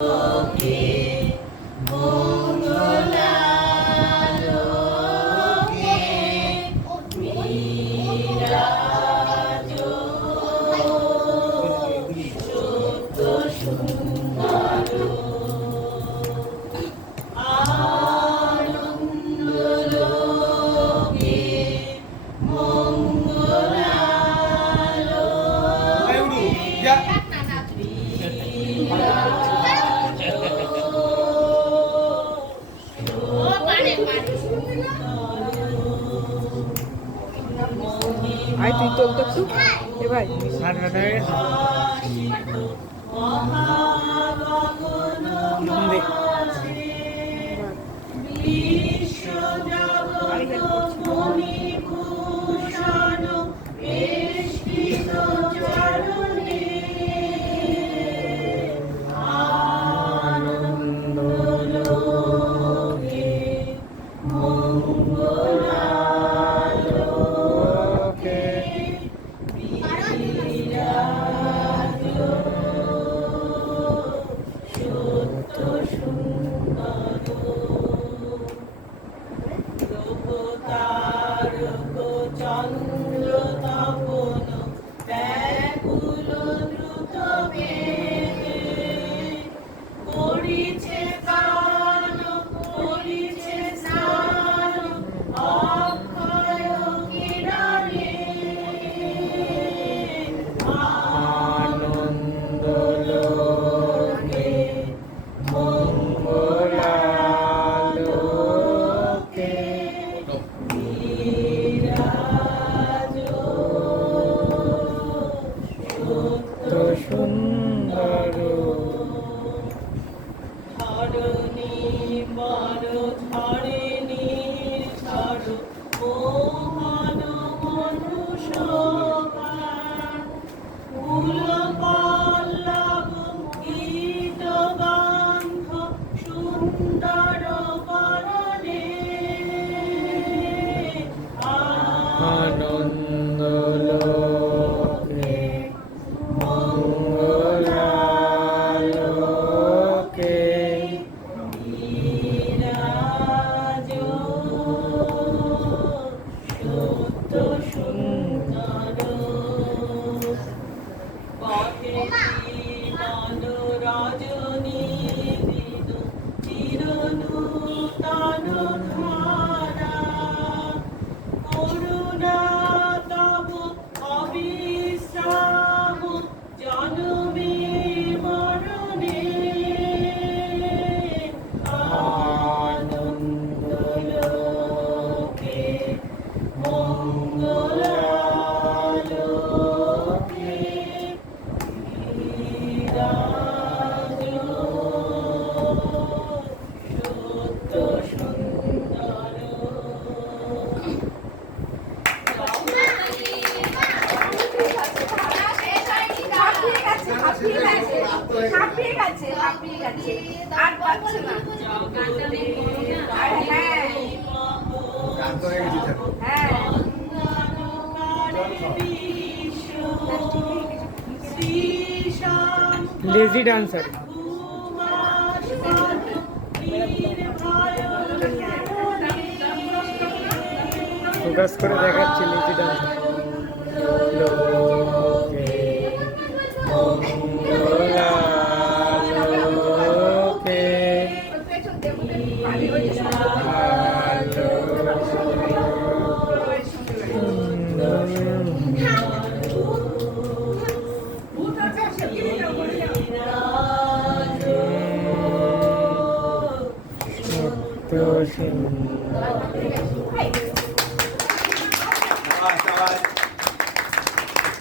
লোকে মঙ্গলালোকে বিরাজ সত্য সুন্দর আনন্দলোকে আই তুই তোল তো একটু এ ভাই চন্দ্র তপন ব্যাকুল দ্রুত বেগে করিছে গান করিছে স্নান অক্ষয় কিরণে আনন্দলোকে মঙ্গলালোকে সুন্দর ধরণী বড় ধরণী ঝড় মোহন মনুষ্যকা ফুল পল্লব গীত গান্ধ সুন্দর বরণে আনন্দলোকে মঙ্গলালোকে বিরাজ সত্য সুন্দর পথে নন্দ রজনী দিন চিরনূতন ধারা করুণা তব অবিশ্রাম জনমে মরণে আনন্দলোকে মঙ্গলালোকে বিরাজ সত্য সুন্দর হাঁপিয়ে গেছে আর পাচ্ছে না। হ্যাঁ লেজি ডান্সার ফোকাস করে দেখাচ্ছি লেজি ডান্সার মঙ্গলালোকে সুন্দর